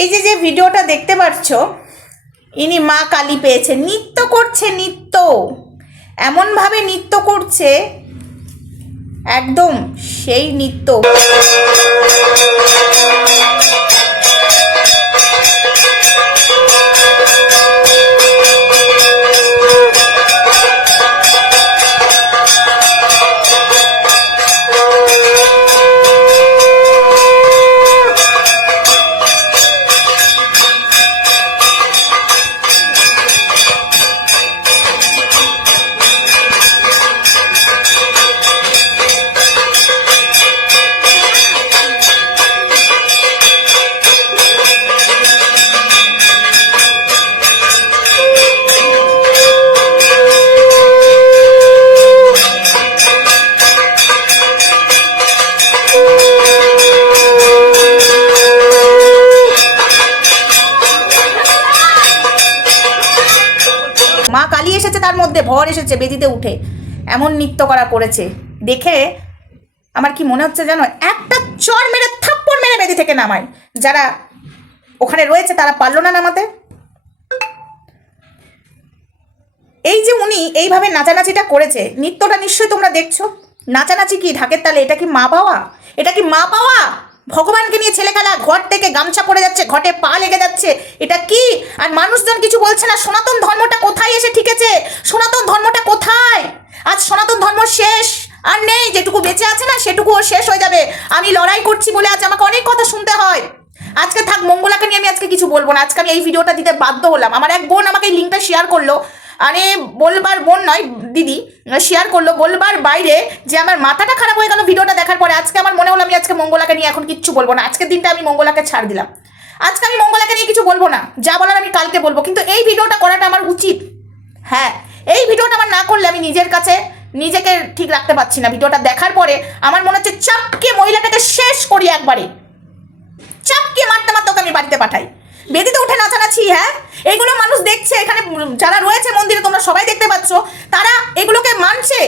এই যে যে ভিডিওটা দেখতে পাচ্ছ, ইনি মা কালী পেয়েছে। নৃত্য করছে, নৃত্য। এমনভাবে নৃত্য করছে, একদম সেই নৃত্য। তার মধ্যে ভর এসেছে বেদিতে উঠে। এমন নৃত্য করা করেছে। দেখে আমার কি মনে হচ্ছে জানো? একটা চর মেরে থাপ্পড় মেরে বেদি থেকে নামায়। যারা ওখানে রয়েছে তারা পারল না নামাতে। এই যে উনি এইভাবে নাচানাচিটা করেছে, নৃত্যটা নিশ্চয়ই তোমরা দেখছ। নাচানাচি কি? ঢাকের তালে এটা কি মা পাওয়া এটা কি মা পাওয়া ভগবানকে নিয়ে ছেলে খেলা ঘর থেকে গামছা পড়ে যাচ্ছে, ঘটে পা লেগে যাচ্ছে, এটা কি? আর মানুষজন কিছু বলছে না, সনাতন ধর্মটা কোথায় এসে ঠিকেছে? সনাতন ধর্মটা কোথায়? আজ সনাতন ধর্ম শেষ, আর নেই, যেটুকু বেঁচে আছে না, সেটুকুও শেষ হয়ে যাবে। আমি লড়াই করছি বলে আজ আমাকে অনেক কথা শুনতে হয়। আজকে থাক, মঙ্গলাকে নিয়ে আমি আজকে কিছু বলব না। আজকে আমি এই ভিডিওটা দিতে বাধ্য হলাম। আমার এক বোন আমাকে এই লিঙ্কটা শেয়ার করল। আরে বলবার বোন নয়, দিদি শেয়ার করল, বলবার বাইরে যে আমার মাথাটা খারাপ হয়ে গেল ভিডিওটা দেখার পরে, আজকে আমার মনে হলো আমি আজকে মঙ্গলাকে নিয়ে এখন কিচ্ছু বলব না। আজকের দিনটা আমি মঙ্গলাকে ছাড় দিলাম। আজকে আমি মঙ্গলাকে নিয়ে কিছু বলব না। যা বলার আমি কালকে বলব। কিন্তু এই ভিডিওটা করাটা আমার উচিত। হ্যাঁ এই ভিডিওটা আমার না করলে আমি নিজের কাছে নিজেকে ঠিক রাখতে পারছি না। ভিডিওটা দেখার পরে আমার মনে হচ্ছে চাপকে মহিলাটাকে শেষ করি একবারে। চাপকে মারতে মারতে ওকে আমি বাড়িতে পাঠাই। বেদিতে উঠে নাচানাচি হ্যাঁ? এগুলো মানুষ দেখছে, এখানে যারা রয়েছে মন্দিরে, তোমরা সবাই দেখতে পাচ্ছ, তারা এগুলোকে মানছে।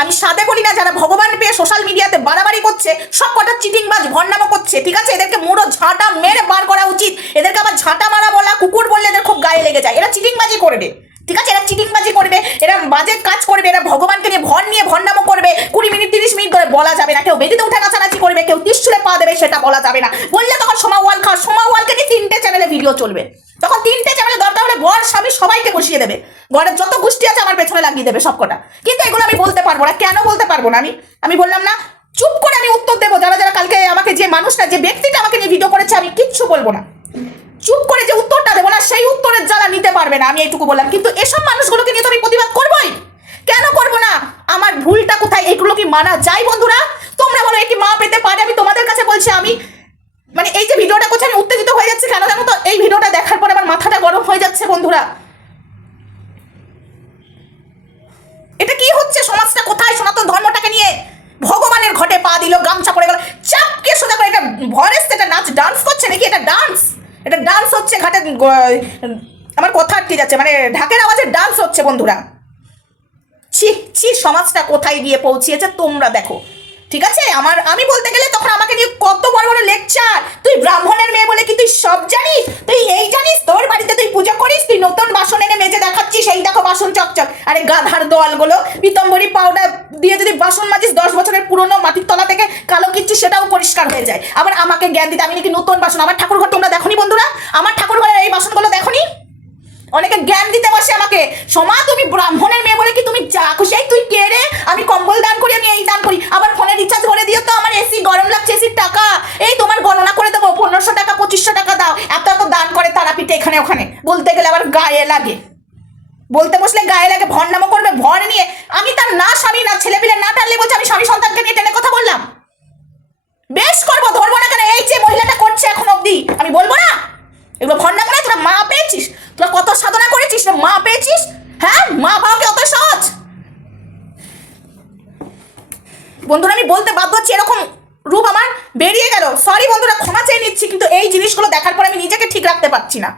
আমি সাথে বলি না, যারা ভগবান পেয়ে সোশ্যাল মিডিয়াতে বাড়াবাড়ি করছে, সব কটা চিটিংবাজ ভন্ডামো করছে, ঠিক আছে? এদেরকে মুড়ো, ঝাঁটা, মেরে বার করা উচিত। এদেরকে আবার ঝাঁটা মারা বলা, কুকুর বললে এদের খুব গায়ে লেগে যায়। এরা চিটিংবাজি করবে ঠিক আছে? এরা চিটিংবাজি করবে, এরা বাজে কাজ করবে, এরা ভগবানকে নিয়ে ভর নিয়ে ভণ্ডামো করবে, কুড়ি মিনিট, তিরিশ মিনিট ধরে বলা যাবে না। কেউ বেদিতে উঠে নাচানাচি করবে, কেউ ত্রিশুলে পা দেবে, সেটা বলা যাবে না। বললে তখন সোমা ওয়াল খাওয়া সোমা ওয়ালকে নিয়ে তিনটে চ্যানেলে ভিডিও চলবে। তখন তিনটে চ্যানেলে দরকার হলে বর, স্বামী সবাইকে বসিয়ে দেবে। ঘরের যত গোষ্ঠী আছে আমার পেছনে লাগিয়ে দেবে সবকটা। কিন্তু এগুলো আমি বলতে পারব না। কেন বলতে পারব না আমি? আমি বললাম না, চুপ করে আমি উত্তর দেবো। যারা যারা কালকে আমাকে যে মানুষটা যে ব্যক্তিটা আমাকে নিয়ে ভিডিও করেছে, আমি কিচ্ছু বলব না। চুপ করে যে উত্তরটা দেবো না, সেই উত্তরের জ্বালা নিতে পারবে না, আমি এইটুকু বললাম। কিন্তু এসব মানুষগুলোকে নিয়ে তো আমি প্রতিবাদ করবোই। কেন করব না? আমার ভুলটা কোথায়? এইগুলো কি মানা যায় বন্ধুরা? তোমরা বলো কি মা পেতে পারে? আমি তোমাদের কাছে বলছি, আমি মানে এই যে ভিডিওটা করছি, আমি উত্তেজিত হয়ে যাচ্ছে কেন জানো তো? এই ভিডিওটা দেখার পর আমার মাথাটা গরম হয়ে যাচ্ছে বন্ধুরা। এটা কি হচ্ছে? সমাজটা কোথায়? সনাতন ধর্মটাকে নিয়ে ভগবানের ঘটে পা দিল, গামছা পড়ে গেল। চাপকে সোজা করে এটা ভর এসছে এটা নাচ ডান্স করছে নাকি? এটা ডান্স এটা ডান্স হচ্ছে ঘাটে আমার কথা আটকে যাচ্ছে মানে ঢাকের আওয়াজে ডান্স হচ্ছে বন্ধুরা। ছি ছি, সমাজটা কোথায় গিয়ে পৌঁছিয়েছে তোমরা দেখো। ঠিক আছে? আমার, আমি বলতে গেলে তখন আমাকে নিয়ে কত বড় বড় লেকচার তুই ব্রাহ্মণের মেয়ে বলে কি তুই সব জানিস? তুই এই জানিস? তোর বাড়িতে তুই পুজো করিস? তুই নতুন বাসন এনে মেজে দেখাচ্ছিস? এই দেখো বাসন চকচক। আরে গাধার দোয়ালগুলো পিতম্বরী পাউডার দিয়ে যদি বাসন মাজিস দশ বছরের পুরনো মাটির তলা থেকে কিচ্ছু সেটাও পরিষ্কার হয়ে যায়। আবার আমাকে জ্ঞান দিতে, আমি নাকি নতুন বাসন। আমার ঠাকুর ঘর তোমরা দেখনি বন্ধুরা? আমার ঠাকুর ঘরের এই বাসনগুলো দেখনি? অনেকে জ্ঞান দিতে বসে আমাকে, সোমা, তুমি ব্রাহ্মণের মেয়ে বলে কি তুমি যা খুশি তুই কে রে? আমি কম্বল দান করি, আমি এই দান করি। আবার ফোনে রিচার্জ করে দিও তো, আমার এসি গরম লাগছে এসির টাকা। এই তোমার গণনা করে দেবো, পনেরোশো টাকা, পঁচিশশো টাকা দাও। এত এত দান করে তারাপীঠে এখানে ওখানে। বলতে গেলে আবার গায়ে লাগে। বলতে বসলে গায়ে লাগে ভর নামও করবে, ভর নিয়ে। আমি তার না, স্বামী, না ছেলে পিলে না টানলে বলছে আমি স্বামী সন্তানকে নিয়ে টেনে কথা বললাম বেশ করব ধরবো না কেন এই যে মহিলাটা করছে এখন অবধি আমি বলব না এগুলো ভন্ডা করে তোরা মা পেয়েছিস তোরা কত সাধনা করেছিস না মা পেয়েছিস? হ্যাঁ মা পাওয়া কি অত সহজ। বন্ধুরা, আমি বলতে বাধ্য হচ্ছি, এরকম রূপ আমার বেরিয়ে গেল। সরি বন্ধুরা, ক্ষমা চেয়ে নিচ্ছি, কিন্তু এই জিনিসগুলো দেখার পর আমি নিজেকে ঠিক রাখতে পারছি না।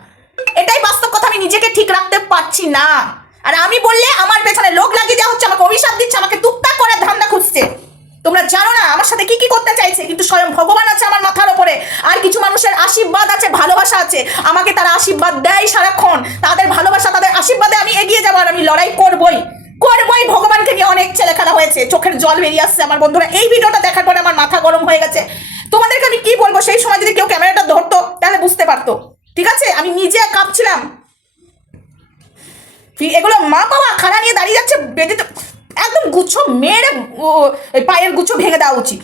এটাই বাস্তব কথা, আমি নিজেকে ঠিক রাখতে পারছি না। আর আমি বললে আমার পেছনে লোক লাগিয়ে দেওয়া হচ্ছে, আমাকে অভিশাপ দিচ্ছে, আমাকে টুকটাক করে ধান্দা খুঁজছে। তোমরা জানো না, আমার সাথে কি কি করতে চাইছে, কিন্তু স্বয়ং ভগবান আছে আমার মাথার ওপরে। আশীর্বাদ আছে, ভালোবাসা আছে। আমাকে তারা আশীর্বাদ দেয় সারাক্ষণ। তাদের ভালোবাসা, তাদের আশীর্বাদে আমি এগিয়ে যাব আর আমি লড়াই করবই। করবই ভগবানকে নিয়ে অনেক ছেলে খেলা হয়েছে, চোখের জল বেরিয়ে আসছে আমার বন্ধুরা। এই ভিডিওটা দেখার পরে আমার মাথা গরম হয়ে গেছে। তোমাদেরকে আমি কি বলব? সেই সময় যদি কেউ ক্যামেরাটা ধরতো, তাহলে বুঝতে পারতো। ঠিক আছে? আমি নিজে কাঁপছিলাম। এগুলো মা বাবা খানা নিয়ে দাঁড়িয়ে যাচ্ছে, বেঁধে একদম গুচ্ছ মেরে পায়ের গুচ্ছ ভেঙে দেওয়া উচিত।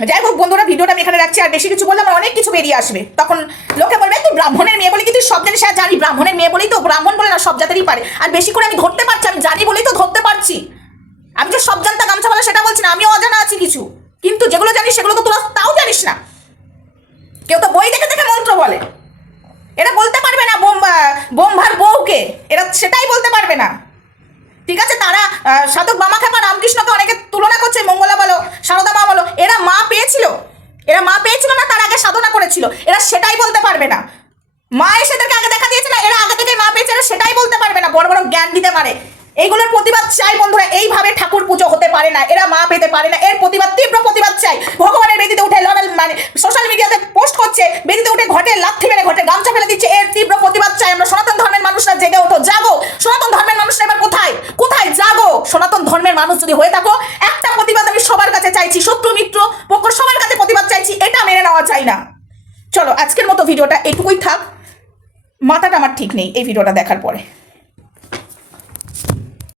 যাই হোক বন্ধুরা, ভিডিওটা আমি এখানে রাখছি। আর বেশি কিছু বললে আমার অনেক কিছু বেরিয়ে আসবে। তখন লোকে বলবে তুই ব্রাহ্মণের মেয়ে বলে কিন্তু সব জিনিস? আর জানি, ব্রাহ্মণের মেয়ে বলেই তো, ব্রাহ্মণ বলে না, সব জাতেরই পারে। আর বেশি করে আমি ধরতে পারছি, আমি জানি বলেই তো ধরতে পারছি। আমি যে সব জানতা গামছা বলে সেটা বলছি না, আমিও অজানা আছি কিছু। কিন্তু যেগুলো জানিস, সেগুলো তো তোরা তাও জানিস না। কেউ তো বই দেখে দেখে মন্ত্র বলে। এরা বলতে পারবে না বোম্বা বোম্বার বউকে। এরা সেটাই বলতে পারবে না। ঠিক আছে, তারা সাধক মামা খেপা রামকৃষ্ণকে অনেকে তুলনা করছে, মঙ্গলা বলো, সারদা মা বলো, এরা মা পেয়েছিল। এরা মা পেয়েছিল না, তার আগে সাধনা করেছিল। এরা সেটাই বলতে পারবে না। মা এসে আগে দেখা দিয়েছে না, এরা আগে থেকে মা পেয়েছে, এরা সেটাই বলতে পারবে না, বড় বড় জ্ঞান দিতে পারে। এইগুলোর প্রতিবাদ চাই বন্ধুরা। এইভাবে ঠাকুর পুজো হতে পারে না, এরা মা পেতে পারে না, এর প্রতিবাদ, তীব্র প্রতিবাদ চাই। ভগবানের বেদিতে উঠে লড়াল মানে সোশ্যাল মিডিয়াতে পোস্ট করছে, বেদিতে উঠে ঘটে লাথি মেরে ঘটে গামছা ফেলে দিচ্ছে, এর তীব্র প্রতিবাদ চাই আমরা। সনাতন ধর্মের মানুষরা জেগে ওঠো, জাগো। সনাতন ধর্মের মানুষরা এবার কোথায়? কোথায়? জাগো। সনাতন ধর্মের মানুষ যদি হয়ে থাকো, একটা প্রতিবাদ আমি সবার কাছে চাইছি, শত্রু মিত্র পক্ষ সবার কাছে প্রতিবাদ চাইছি, এটা মেনে নেওয়া চাই না। চলো, আজকের মতো ভিডিওটা এটুকুই থাক। মাথাটা আমার ঠিক নেই এই ভিডিওটা দেখার পরে।